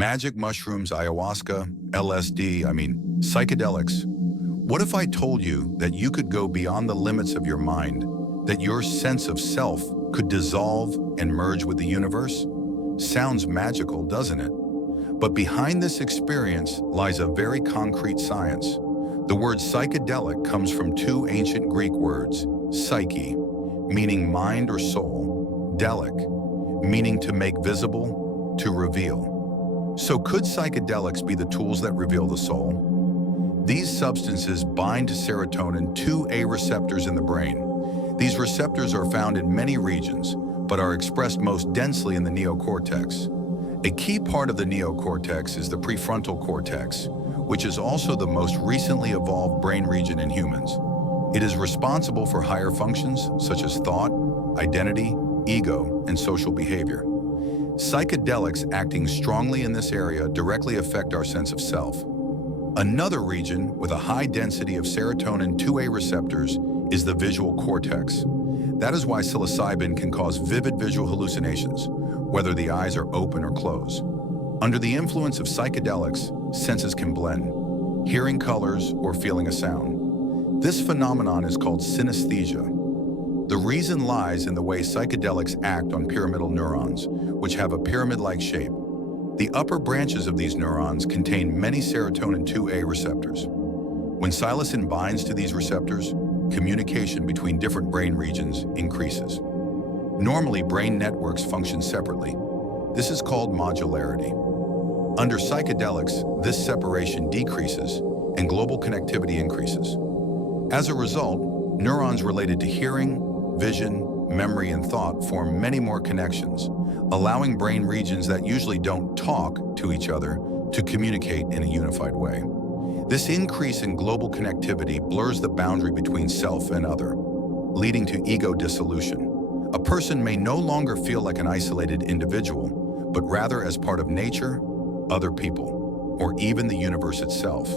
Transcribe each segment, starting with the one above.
Magic mushrooms, ayahuasca, LSD, psychedelics. What if I told you that you could go beyond the limits of your mind, that your sense of self could dissolve and merge with the universe? Sounds magical, doesn't it? But behind this experience lies a very concrete science. The word psychedelic comes from two ancient Greek words, psyche, meaning mind or soul, delic, meaning to make visible, to reveal. So could psychedelics be the tools that reveal the soul? These substances bind to serotonin 2A receptors in the brain. These receptors are found in many regions, but are expressed most densely in the neocortex. A key part of the neocortex is the prefrontal cortex, which is also the most recently evolved brain region in humans. It is responsible for higher functions such as thought, identity, ego, and social behavior. Psychedelics acting strongly in this area directly affect our sense of self. Another region with a high density of serotonin 2A receptors is the visual cortex. That is why psilocybin can cause vivid visual hallucinations, whether the eyes are open or closed. Under the influence of psychedelics, senses can blend, hearing colors or feeling a sound. This phenomenon is called synesthesia. The reason lies in the way psychedelics act on pyramidal neurons, which have a pyramid-like shape. The upper branches of these neurons contain many serotonin 2A receptors. When psilocin binds to these receptors, communication between different brain regions increases. Normally, brain networks function separately. This is called modularity. Under psychedelics, this separation decreases and global connectivity increases. As a result, neurons related to hearing, vision, memory, and thought form many more connections, allowing brain regions that usually don't talk to each other to communicate in a unified way. This increase in global connectivity blurs the boundary between self and other, leading to ego dissolution. A person may no longer feel like an isolated individual, but rather as part of nature, other people, or even the universe itself.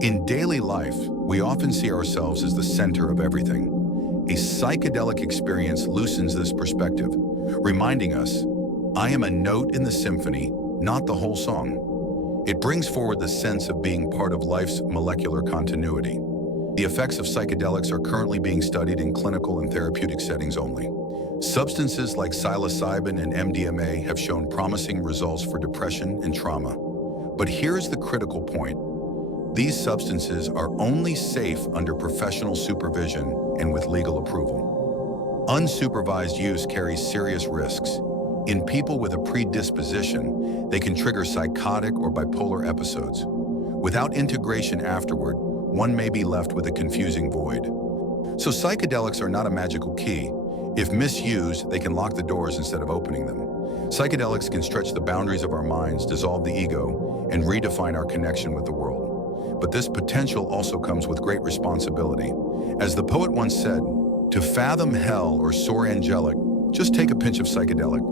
In daily life, we often see ourselves as the center of everything. A psychedelic experience loosens this perspective, reminding us, I am a note in the symphony, not the whole song. It brings forward the sense of being part of life's molecular continuity. The effects of psychedelics are currently being studied in clinical and therapeutic settings only. Substances like psilocybin and MDMA have shown promising results for depression and trauma. But here's the critical point. These substances are only safe under professional supervision and with legal approval. Unsupervised use carries serious risks. In people with a predisposition, they can trigger psychotic or bipolar episodes. Without integration afterward, one may be left with a confusing void. So psychedelics are not a magical key. If misused, they can lock the doors instead of opening them. Psychedelics can stretch the boundaries of our minds, dissolve the ego, and redefine our connection with the world. But this potential also comes with great responsibility. As the poet once said, to fathom hell or soar angelic, just take a pinch of psychedelic.